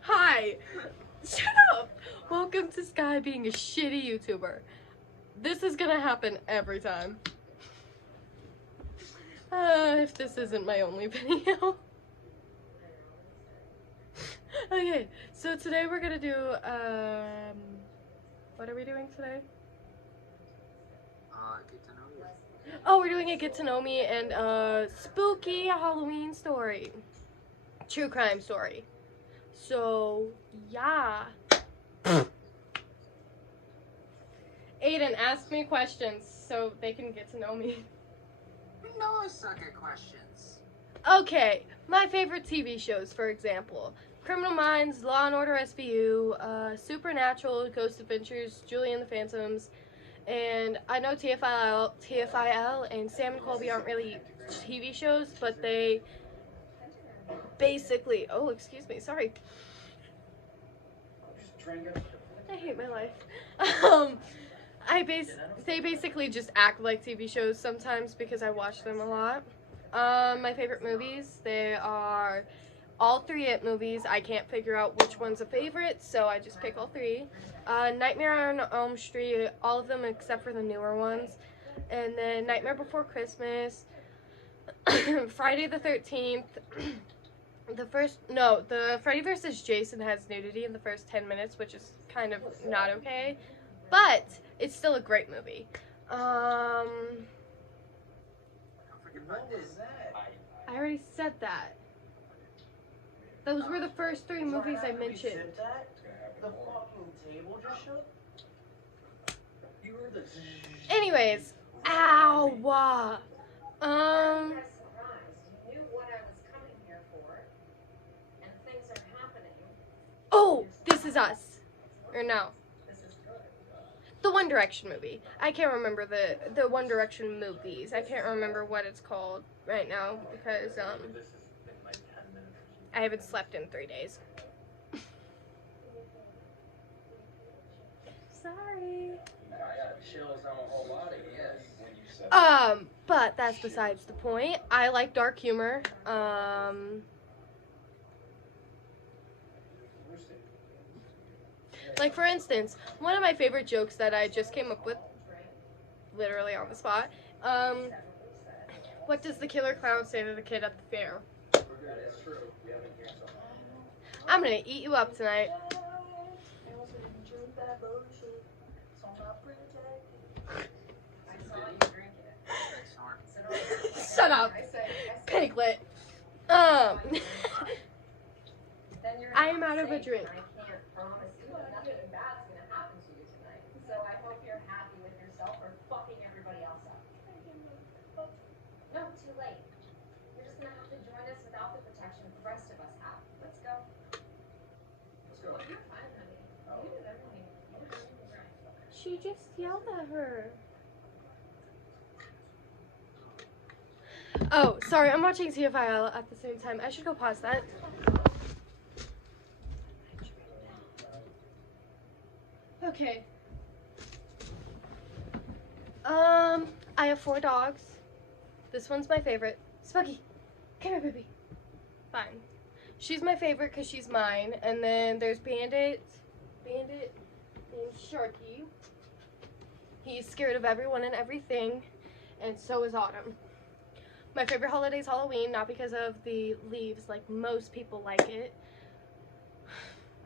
Hi. Shut up. Welcome to Sky being a shitty YouTuber. This is gonna happen every time. If this isn't my only video. Okay, so today we're gonna do, what are we doing today? Get to know you. Oh, we're doing a get to know me and spooky Halloween story. True crime story. So, yeah. Aiden, ask me questions so they can get to know me. No, I suck at questions. Okay, my favorite TV shows, for example. Criminal Minds, Law and Order SVU, Supernatural, Ghost Adventures, Julie and the Phantoms, and I know TFIL and Sam and Colby aren't really TV shows, but they basically, oh, excuse me, sorry. I hate my life. They basically just act like TV shows sometimes because I watch them a lot. My favorite movies, they are all 3 It movies. I can't figure out which one's a favorite, so I just pick all 3. Nightmare on Elm Street, all of them except for the newer ones. And then Nightmare Before Christmas, Friday the 13th. The Freddy vs. Jason has nudity in the first 10 minutes, which is kind of not okay. But it's still a great movie. Don't forget about this. I already said that. Those were the first 3 movies I mentioned. The fucking table just shook. Anyways, ow. Oh, This Is Us. Or no. The One Direction movie. I can't remember the One Direction movies. I can't remember what it's called right now because I haven't slept in 3 days. Sorry. But that's besides the point. I like dark humor. Like, for instance, one of my favorite jokes that I just came up with, literally on the spot, what does the killer clown say to the kid at the fair? I'm gonna eat you up tonight. Shut up, Piglet. I am out of a drink. No, too late. You're just gonna have to join us without the protection the rest of us have. Let's go. Let's go. You're fine, honey. You did everything. You did everything right. She just yelled at her. Oh, sorry, I'm watching TFIL at the same time. I should go pause that. Okay. I have 4 dogs. This one's my favorite. Spuggy, come here, baby. Fine. She's my favorite because she's mine. And then there's Bandit named Sharky. He's scared of everyone and everything. And so is Autumn. My favorite holiday is Halloween, not because of the leaves like most people like it.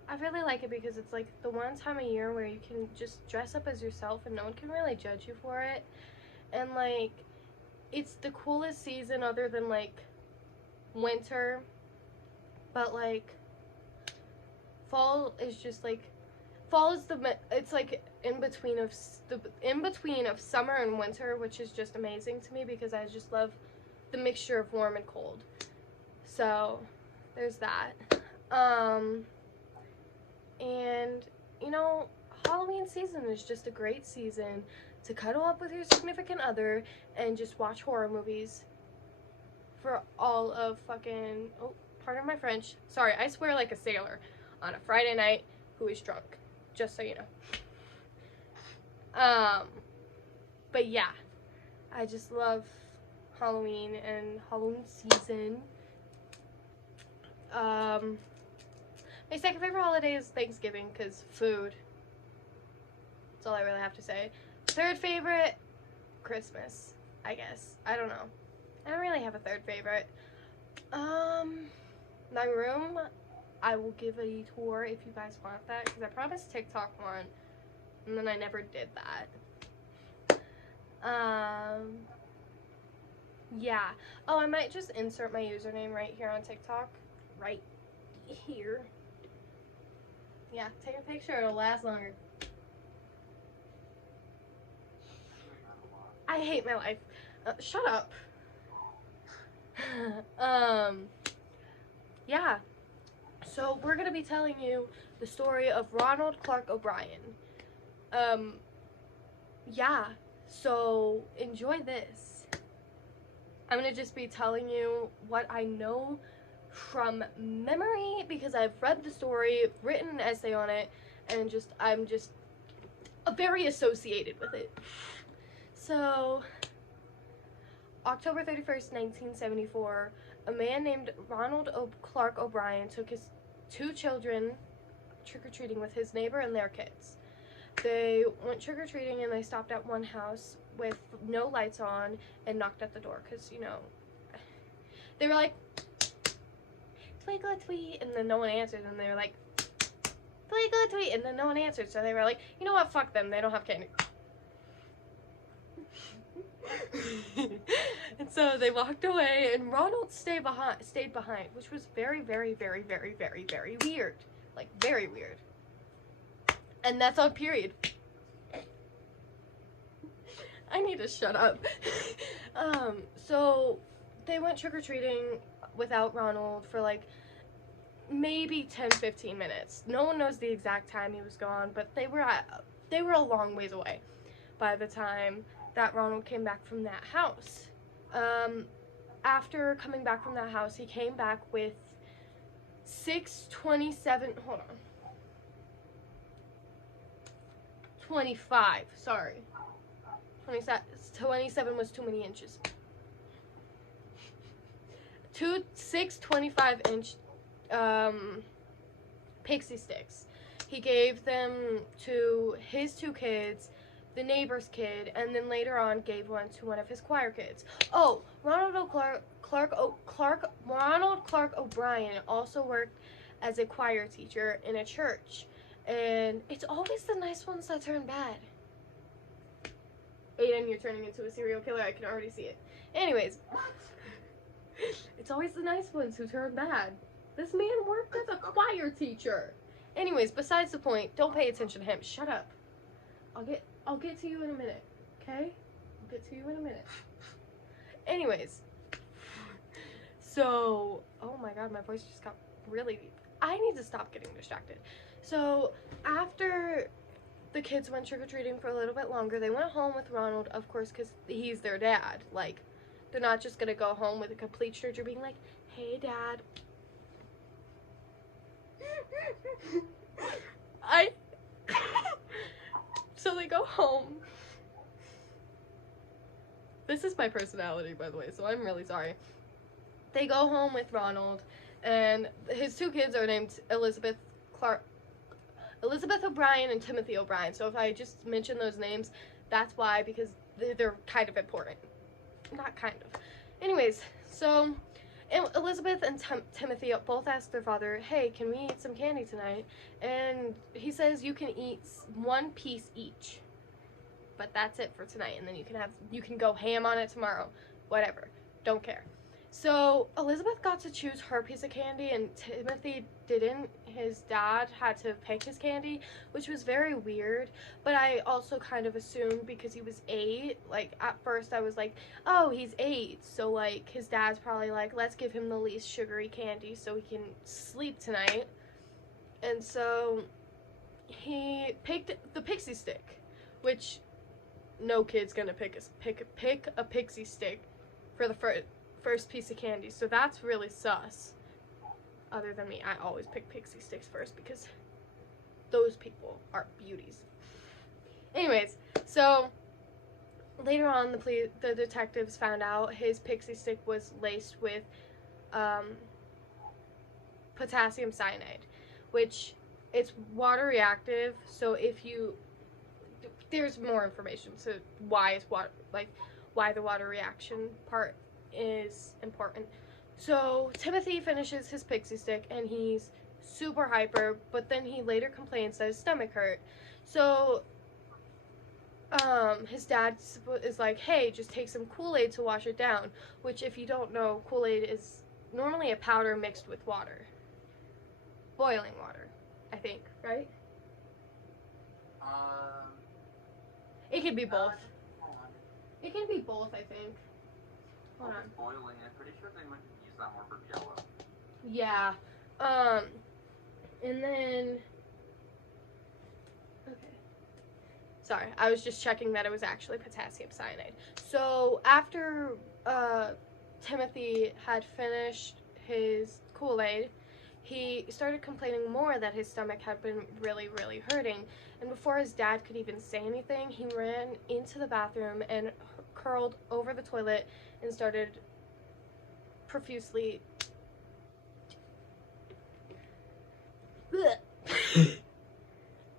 I really like it because it's like the one time a year where you can just dress up as yourself and no one can really judge you for it. And like, it's the coolest season other than like winter. But like, fall is just like, fall is it's like in between of summer and winter, which is just amazing to me because I just love the mixture of warm and cold. So there's that. And you know, Halloween season is just a great season to cuddle up with your significant other and just watch horror movies for all of fucking, oh, pardon my French, sorry, I swear like a sailor on a Friday night who is drunk, just so you know. But yeah, I just love Halloween and Halloween season. My second favorite holiday is Thanksgiving because food. That's all I really have to say. Third favorite, Christmas, I guess. I don't know. I don't really have a third favorite. My room, I will give a tour if you guys want that because I promised TikTok one and then I never did that. Yeah. Oh, I might just insert my username right here on TikTok. Right here. Yeah, take a picture, it'll last longer. I hate my life. Shut up. Yeah. So we're gonna be telling you the story of Ronald Clark O'Bryan. Yeah. So enjoy this. I'm gonna just be telling you what I know from memory because I've read the story, written an essay on it, and I'm just very associated with it. So, October 31st, 1974, a man named Ronald Clark O'Bryan took his 2 children trick-or-treating with his neighbor and their kids. They went trick-or-treating and they stopped at one house with no lights on and knocked at the door because, you know, they were like, twinkle tweet, and then no one answered, and they were like, twinkle tweet, and then no one answered, so they were like, you know what, fuck them, they don't have candy. And so they walked away, and Ronald stayed behind, which was very, very, very, very, very, very weird. Like, very weird. And that's on period. I need to shut up. So they went trick-or-treating without Ronald for like maybe 10-15 minutes. No one knows the exact time he was gone, but they were a long ways away by the time that Ronald came back from that house. After coming back from that house, he came back with 25, sorry. 27 was too many inches. 6 25-inch pixie sticks. He gave them to his 2 kids, the neighbor's kid, and then later on gave one to one of his choir kids. Oh, Ronald Clark O'Bryan also worked as a choir teacher in a church. And it's always the nice ones that turn bad. Aiden, you're turning into a serial killer. I can already see it. Anyways, it's always the nice ones who turn bad. This man worked as a choir teacher. Anyways, besides the point, don't pay attention to him. Shut up. I'll get to you in a minute, okay? I'll get to you in a minute. Anyways, so, oh my god, my voice just got really deep. I need to stop getting distracted. So, after the kids went trick-or-treating for a little bit longer, they went home with Ronald, of course, because he's their dad. Like, they're not just gonna go home with a complete stranger being like, hey, Dad. So they go home. This is my personality, by the way, so I'm really sorry. They go home with Ronald, and his 2 kids are named Elizabeth O'Brien and Timothy O'Brien. So if I just mention those names, that's why, because they're kind of important. Not kind of. Anyways, so Elizabeth and Timothy both asked their father, hey, can we eat some candy tonight? And he says you can eat 1 piece each. But that's it for tonight, and then you can go ham on it tomorrow. Whatever. Don't care. So Elizabeth got to choose her piece of candy and Timothy didn't. His dad had to pick his candy, which was very weird, but I also kind of assumed because he was 8, like at first I was like, oh, he's 8, so like his dad's probably like, let's give him the least sugary candy so he can sleep tonight. And so he picked the pixie stick, which no kid's gonna pick a pixie stick for the first piece of candy, so that's really sus. Other than me, I always pick pixie sticks first because those people are beauties. Anyways, so later on the detectives found out his pixie stick was laced with potassium cyanide, which it's water reactive. So if you, there's more information to why it's water, like why the water reaction part is important. So Timothy finishes his pixie stick and he's super hyper, but then he later complains that his stomach hurt. So his dad is like, hey, just take some Kool-Aid to wash it down, which if you don't know, Kool-Aid is normally a powder mixed with water. Boiling water, I think, right? It can be both. It can be both, I think. Hold on. Boiling, I'm pretty sure they would use that more for Jello. Yeah. And then... Okay. Sorry, I was just checking that it was actually potassium cyanide. So, after, Timothy had finished his Kool-Aid, he started complaining more that his stomach had been really, really hurting. And before his dad could even say anything, he ran into the bathroom and curled over the toilet and started profusely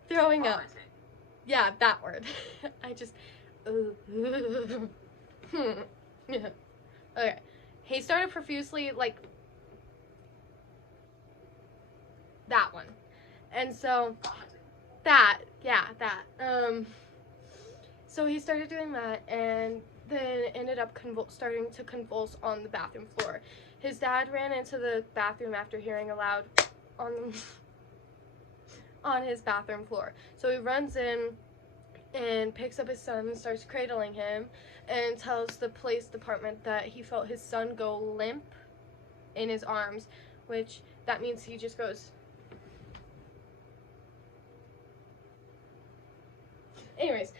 throwing up. Yeah, that word. I just... Okay. He started profusely, like... that one. And so... that. Yeah, that. So he started doing that, and then ended up starting to convulse on the bathroom floor. His dad ran into the bathroom after hearing a loud on his bathroom floor. So he runs in and picks up his son and starts cradling him and tells the police department that he felt his son go limp in his arms, which that means he just goes... Anyways,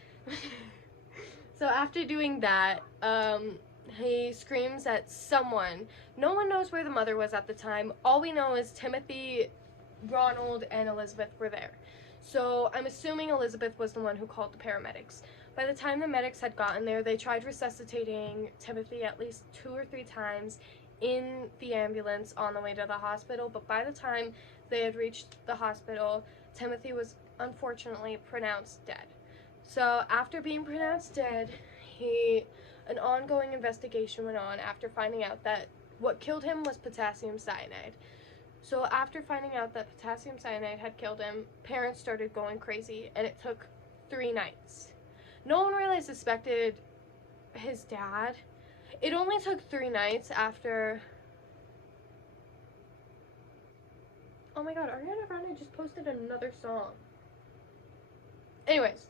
so after doing that, he screams at someone. No one knows where the mother was at the time. All we know is Timothy, Ronald, and Elizabeth were there. So I'm assuming Elizabeth was the one who called the paramedics. By the time the medics had gotten there, they tried resuscitating Timothy at least 2 or 3 times in the ambulance on the way to the hospital, but by the time they had reached the hospital, Timothy was unfortunately pronounced dead. So after being pronounced dead, an ongoing investigation went on after finding out that what killed him was potassium cyanide. So after finding out that potassium cyanide had killed him, parents started going crazy, and it took 3 nights. No one really suspected his dad. It only took 3 nights after... Oh my god, Ariana Grande just posted another song. Anyways.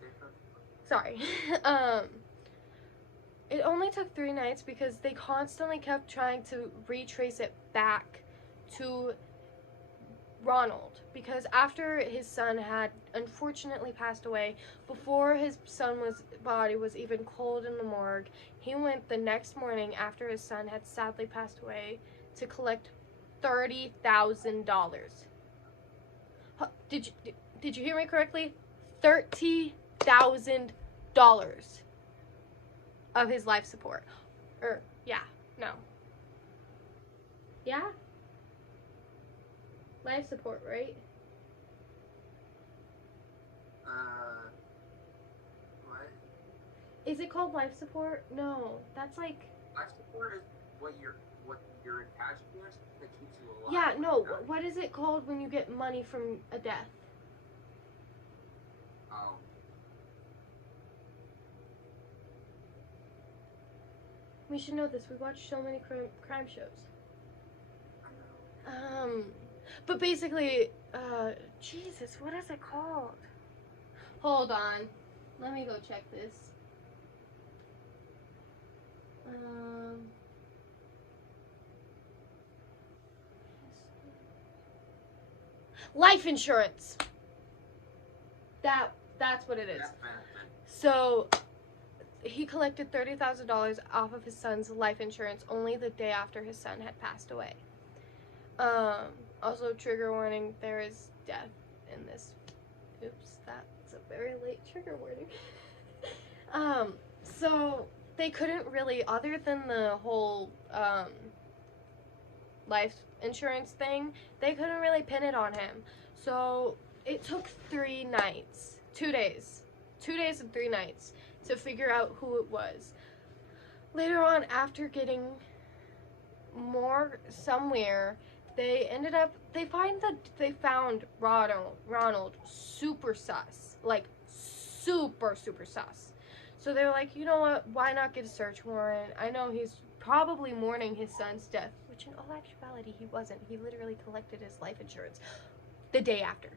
Sorry. It only took 3 nights because they constantly kept trying to retrace it back to Ronald. Because after his son had unfortunately passed away, before his son's body was even cold in the morgue, he went the next morning after his son had sadly passed away to collect $30,000. Did you hear me correctly? $30,000 of his life support. Yeah? Life support, right? What? Is it called life support? No, that's like... Life support is what you're attached to that keeps you alive. Yeah, no, what is it called when you get money from a death? Oh. We should know this. We watch so many crime shows. But basically, Jesus, what is it called? Hold on. Let me go check this. Life insurance. That's what it is. So he collected $30,000 off of his son's life insurance only the day after his son had passed away. Also, trigger warning, there is death in this. Oops, that's a very late trigger warning. So they couldn't really, other than the whole life insurance thing, they couldn't really pin it on him. So it took 3 nights, 2 days, 2 days and 3 nights to figure out who it was. Later on, after getting more somewhere, they found Ronald super sus, like super sus. So they were like, you know what, why not get a search warrant? I know he's probably mourning his son's death, which in all actuality he wasn't. He literally collected his life insurance the day after.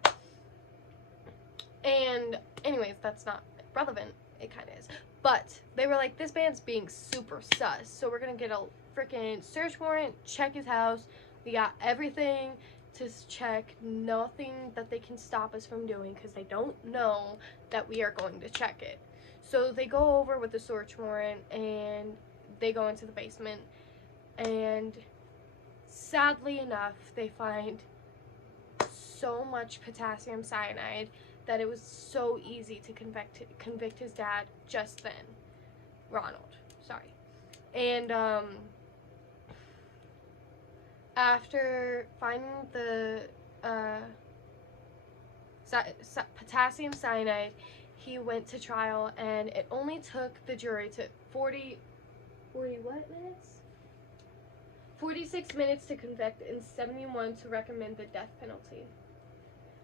And anyways, that's not relevant. It kind of is. But they were like, this man's being super sus, so we're gonna get a freaking search warrant, check his house. We got everything to check, nothing that they can stop us from doing because they don't know that we are going to check it. So they go over with the search warrant and they go into the basement, and sadly enough, they find so much potassium cyanide that it was so easy to convict his dad just then. Ronald, sorry. And after finding the potassium cyanide, he went to trial, and it only took the jury to 40 what minutes? 46 minutes to convict and 71 to recommend the death penalty.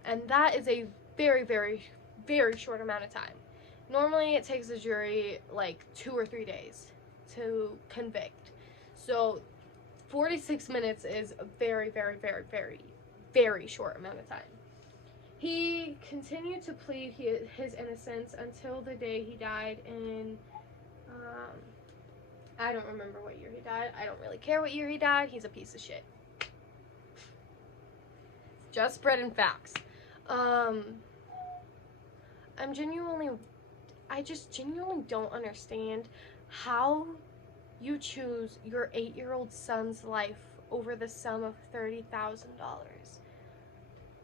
And that is a very, very, very short amount of time. Normally it takes the jury like 2 or 3 days to convict. So 46 minutes is a very, very, very, very, very short amount of time. He continued to plead his innocence until the day he died in, I don't remember what year he died. I don't really care what year he died. He's a piece of shit. Just spreading facts. I just genuinely don't understand how you choose your 8-year-old son's life over the sum of $30,000.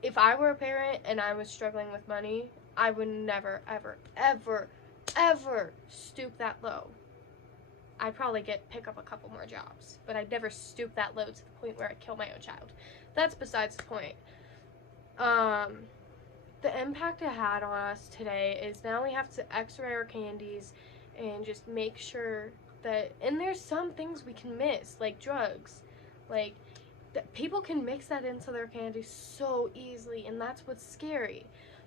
If I were a parent and I was struggling with money, I would never, ever, ever, ever stoop that low. I'd probably pick up a couple more jobs, but I'd never stoop that low to the point where I'd kill my own child. That's besides the point. The impact it had on us today is now we have to x-ray our candies and just make sure that, and there's some things we can miss, like drugs. Like, people can mix that into their candy so easily, and that's what's scary.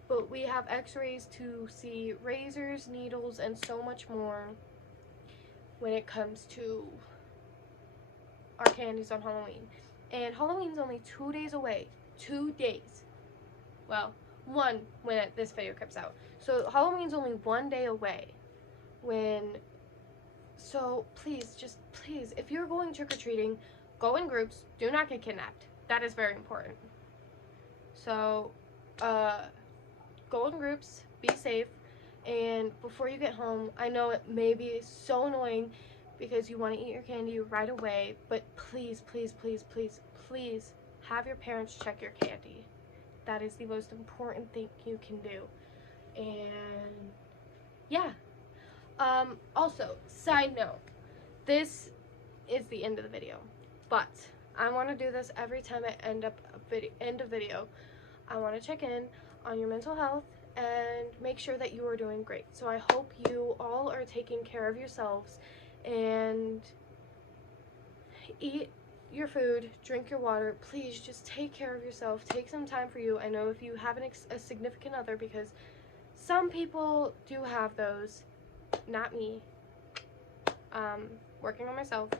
But we have x-rays to see razors, needles, and so much more when it comes to our candies on Halloween. And Halloween's only 2 days away. 2 days. Well, 1 when this video comes out. So Halloween's only 1 day away. So please, just please, if you're going trick-or-treating, go in groups. Do not get kidnapped. That is very important. So, go in groups. Be safe. And before you get home, I know it may be so annoying because you want to eat your candy right away, but please, please, please, please, please have your parents check your candy. That is the most important thing you can do. And yeah. Also, side note, this is the end of the video, but I want to do this every time I end a video. I want to check in on your mental health and make sure that you are doing great. So I hope you all are taking care of yourselves and eat your food, drink your water. Please just take care of yourself. Take some time for you. I know if you have a significant other, because some people do have those. Not me. Working on myself.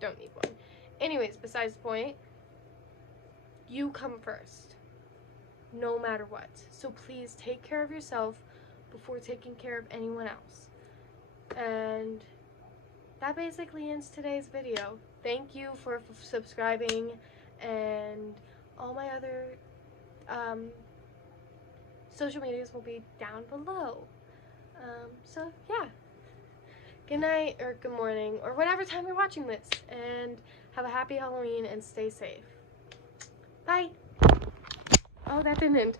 Don't need one. Anyways, besides the point, you come first. No matter what. So please take care of yourself before taking care of anyone else. And that basically ends today's video. Thank you for subscribing, and all my other social medias will be down below. So yeah, good night or good morning or whatever time you're watching this, and have a happy Halloween and stay safe. Bye. Oh, that didn't end.